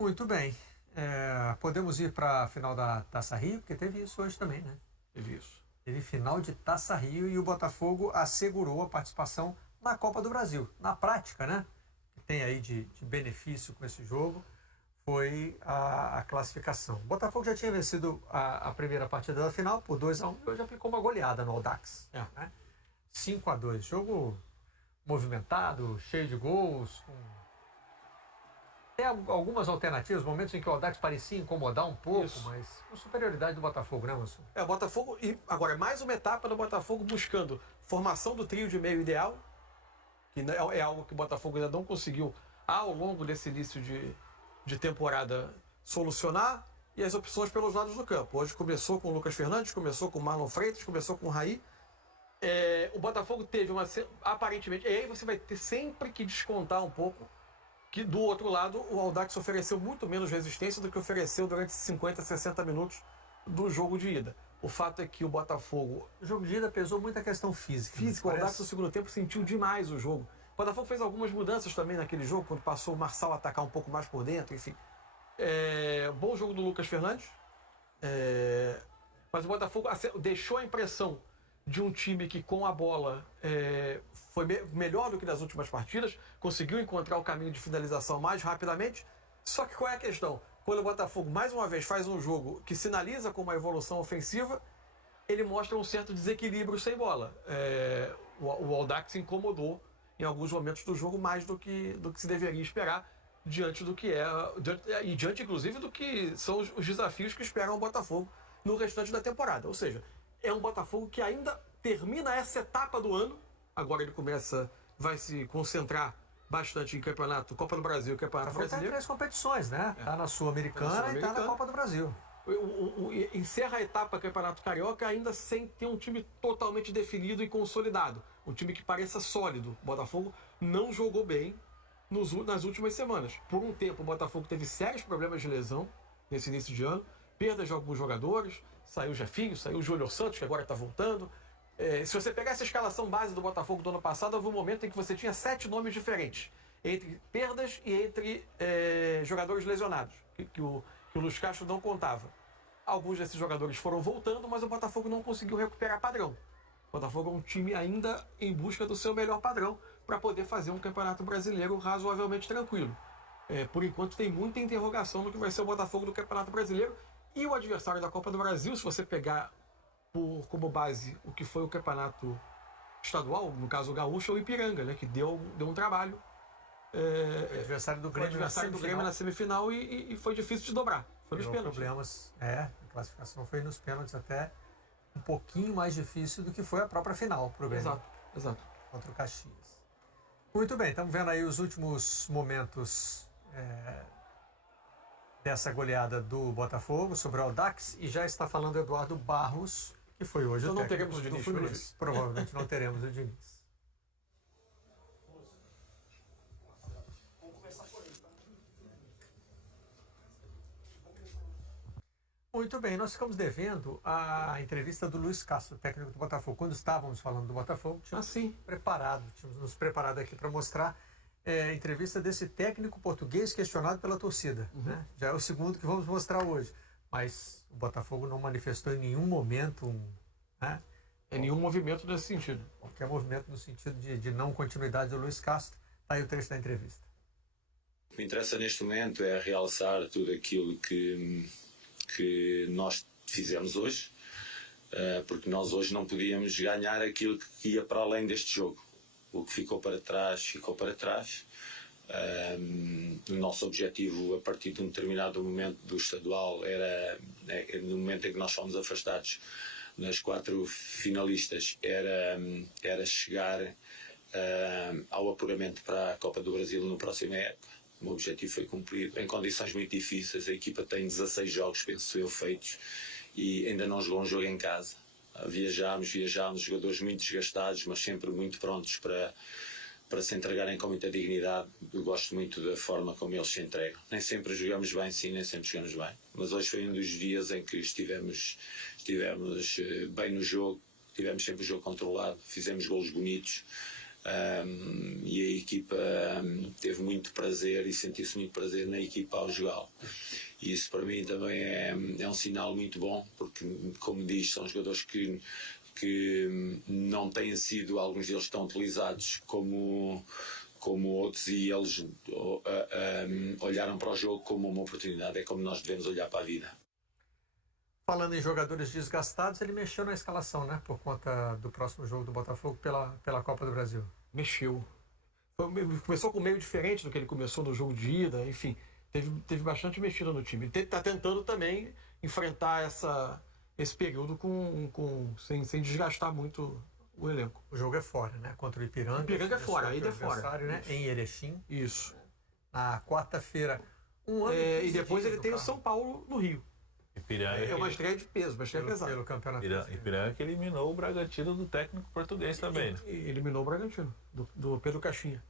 Muito bem. Podemos ir para a final da Taça Rio, porque teve isso hoje também, né? Teve isso. Teve final de Taça Rio e o Botafogo assegurou a participação na Copa do Brasil. Na prática, né? Que tem aí de benefício com esse jogo, foi a classificação. O Botafogo já tinha vencido a primeira partida da final por 2-1 e hoje aplicou uma goleada no Audax. Né? 5-2. Jogo movimentado, cheio de gols, tem algumas alternativas, momentos em que o Audax parecia incomodar um pouco, mas com superioridade do Botafogo, né, Manso? O Botafogo, e agora mais uma etapa do Botafogo buscando formação do trio de meio ideal, que é algo que o Botafogo ainda não conseguiu ao longo desse início de temporada solucionar, e as opções pelos lados do campo. Hoje começou com o Lucas Fernandes, começou com o Marlon Freitas, começou com o Raí. O Botafogo teve aparentemente, e aí você vai ter sempre que descontar um pouco que do outro lado o Audax ofereceu muito menos resistência do que ofereceu durante 50, 60 minutos do jogo de ida. O fato é que o Botafogo... O jogo de ida pesou muito a questão física. O Audax no segundo tempo sentiu demais o jogo. O Botafogo fez algumas mudanças também naquele jogo, quando passou o Marçal a atacar um pouco mais por dentro, enfim. Bom jogo do Lucas Fernandes. Mas o Botafogo deixou a impressão de um time que com a bola foi melhor do que nas últimas partidas, conseguiu encontrar o caminho de finalização mais rapidamente. Só que qual é a questão? Quando o Botafogo mais uma vez faz um jogo que sinaliza com uma evolução ofensiva, ele mostra um certo desequilíbrio sem bola. O Audax incomodou em alguns momentos do jogo mais do que se deveria esperar, diante do que e diante inclusive do que são os desafios que esperam o Botafogo no restante da temporada. Ou seja, é um Botafogo que ainda termina essa etapa do ano. Agora ele vai se concentrar bastante em campeonato, Copa do Brasil e Campeonato Brasileiro. Tem 3 competições, né? Tá na Sul-Americana e tá na Copa do Brasil. Encerra a etapa Campeonato Carioca ainda sem ter um time totalmente definido e consolidado. Um time que pareça sólido. O Botafogo não jogou bem nas últimas semanas. Por um tempo o Botafogo teve sérios problemas de lesão nesse início de ano. Perdas de alguns jogadores. Saiu o Jefinho, saiu o Júnior Santos, que agora está voltando. Se você pegar essa escalação base do Botafogo do ano passado, houve um momento em que você tinha 7 nomes diferentes. Entre perdas e entre jogadores lesionados. Que o Luiz Castro não contava. Alguns desses jogadores foram voltando, mas o Botafogo não conseguiu recuperar padrão. O Botafogo é um time ainda em busca do seu melhor padrão para poder fazer um campeonato brasileiro razoavelmente tranquilo. Por enquanto tem muita interrogação no que vai ser o Botafogo do Campeonato Brasileiro. E o adversário da Copa do Brasil, se você pegar como base o que foi o campeonato estadual, no caso o Gaúcho, é o Ipiranga, né, que deu um trabalho. Adversário do Grêmio na semifinal e foi difícil de dobrar. Foi nos pênaltis. Problemas. A classificação foi nos pênaltis até um pouquinho mais difícil do que foi a própria final pro Grêmio. Exato. Contra o Caxias. Muito bem, estamos vendo aí os últimos momentos dessa goleada do Botafogo sobre o Audax, e já está falando Eduardo Barros, que foi hoje então o técnico não teremos o Diniz, do Fluminense. Provavelmente não teremos o Diniz. Muito bem, nós ficamos devendo a entrevista do Luiz Castro, técnico do Botafogo. Quando estávamos falando do Botafogo, tínhamos nos preparado aqui para mostrar a entrevista desse técnico português questionado pela torcida. Né? Já é o segundo que vamos mostrar hoje. Mas o Botafogo não manifestou em nenhum momento nenhum movimento nesse sentido. Qualquer movimento no sentido de não continuidade do Luiz Castro. Está aí o trecho da entrevista. O que me interessa neste momento é realçar tudo aquilo que nós fizemos hoje, porque nós hoje não podíamos ganhar aquilo que ia para além deste jogo. O que ficou para trás, ficou para trás. O nosso objetivo, a partir de um determinado momento do estadual, era no momento em que nós fomos afastados nas 4 finalistas, era chegar ao apuramento para a Copa do Brasil no próximo época. O meu objetivo foi cumprir em condições muito difíceis. A equipa tem 16 jogos, penso eu, feitos, e ainda não jogou um jogo em casa. Viajámos, jogadores muito desgastados, mas sempre muito prontos para se entregarem com muita dignidade. Eu gosto muito da forma como eles se entregam. Nem sempre jogamos bem, sim, nem sempre jogamos bem. Mas hoje foi um dos dias em que estivemos bem no jogo, tivemos sempre o jogo controlado, fizemos golos bonitos. e a equipa teve muito prazer e sentiu-se muito prazer na equipa ao jogá-lo. E isso para mim também é um sinal muito bom, porque, como diz, são jogadores que não têm sido, alguns deles tão utilizados como outros, e eles olharam para o jogo como uma oportunidade. É como nós devemos olhar para a vida. Falando em jogadores desgastados, ele mexeu na escalação, né? Por conta do próximo jogo do Botafogo pela Copa do Brasil. Mexeu. Começou com meio diferente do que ele começou no jogo de ida, enfim. Teve bastante mexida no time. Está tentando também enfrentar esse período sem desgastar muito o elenco. O jogo é fora, né? Contra o Ipiranga. O Ipiranga é fora, a ida é fora. Né? Em Erechim. Isso. Na quarta-feira. E depois ele tem o São Paulo no Rio. Ipiranga, é uma estreia de peso, uma estreia pesada. Pelo campeonato. Ipiranga que eliminou o Bragantino do técnico português também. Eliminou o Bragantino, do Pedro Caixinha.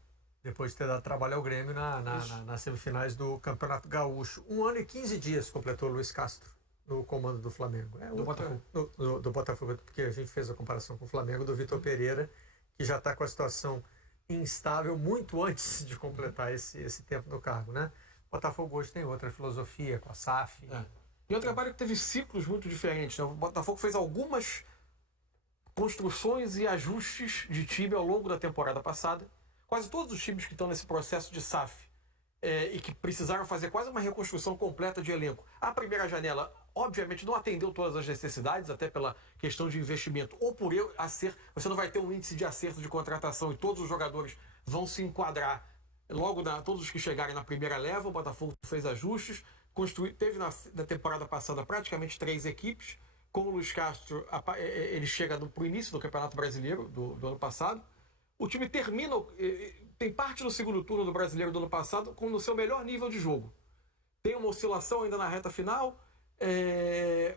Depois de ter dado trabalho ao Grêmio nas semifinais do Campeonato Gaúcho. 1 ano e 15 dias completou o Luiz Castro no comando do Flamengo. Do Botafogo. Do Botafogo, porque a gente fez a comparação com o Flamengo, do Vitor Pereira, que já está com a situação instável muito antes de completar esse tempo no cargo, né? O Botafogo hoje tem outra filosofia, com a SAF. E é um trabalho que teve ciclos muito diferentes, né? O Botafogo fez algumas construções e ajustes de time ao longo da temporada passada. Quase todos os times que estão nesse processo de SAF e que precisaram fazer quase uma reconstrução completa de elenco. A primeira janela, obviamente, não atendeu todas as necessidades, até pela questão de investimento, ou por acerto. Você não vai ter um índice de acerto de contratação e todos os jogadores vão se enquadrar logo todos os que chegarem na primeira leva. O Botafogo fez ajustes, teve na temporada passada praticamente 3 equipes. Com o Luiz Castro, ele chega para o início do Campeonato Brasileiro do ano passado. O time tem parte do segundo turno do Brasileiro do ano passado no seu melhor nível de jogo. Tem uma oscilação ainda na reta final,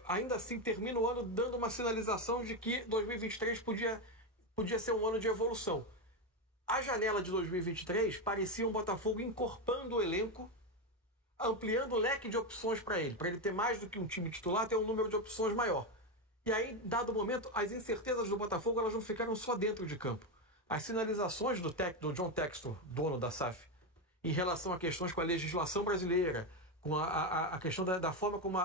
ainda assim termina o ano dando uma sinalização de que 2023 podia ser um ano de evolução. A janela de 2023 parecia um Botafogo encorpando o elenco, ampliando o leque de opções para ele ter mais do que um time titular, ter um número de opções maior. E aí, dado momento, as incertezas do Botafogo elas não ficaram só dentro de campo. As sinalizações do John Textor, dono da SAF, em relação a questões com a legislação brasileira, com a questão da forma como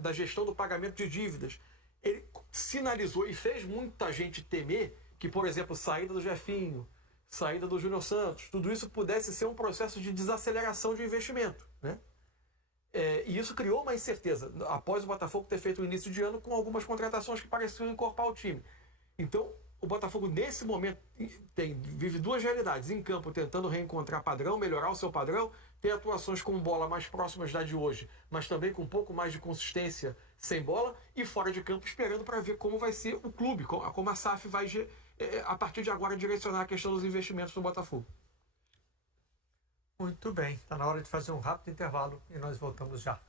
da gestão do pagamento de dívidas, ele sinalizou e fez muita gente temer que, por exemplo, saída do Jefinho, saída do Júnior Santos, tudo isso pudesse ser um processo de desaceleração de investimento, né? E isso criou uma incerteza, após o Botafogo ter feito o início de ano com algumas contratações que pareciam encorpar o time. Então, o Botafogo, nesse momento, vive 2 realidades. Em campo, tentando reencontrar padrão, melhorar o seu padrão, tem atuações com bola mais próximas da de hoje, mas também com um pouco mais de consistência sem bola, e fora de campo, esperando para ver como vai ser o clube, como a SAF vai, a partir de agora, direcionar a questão dos investimentos do Botafogo. Muito bem, está na hora de fazer um rápido intervalo e nós voltamos já.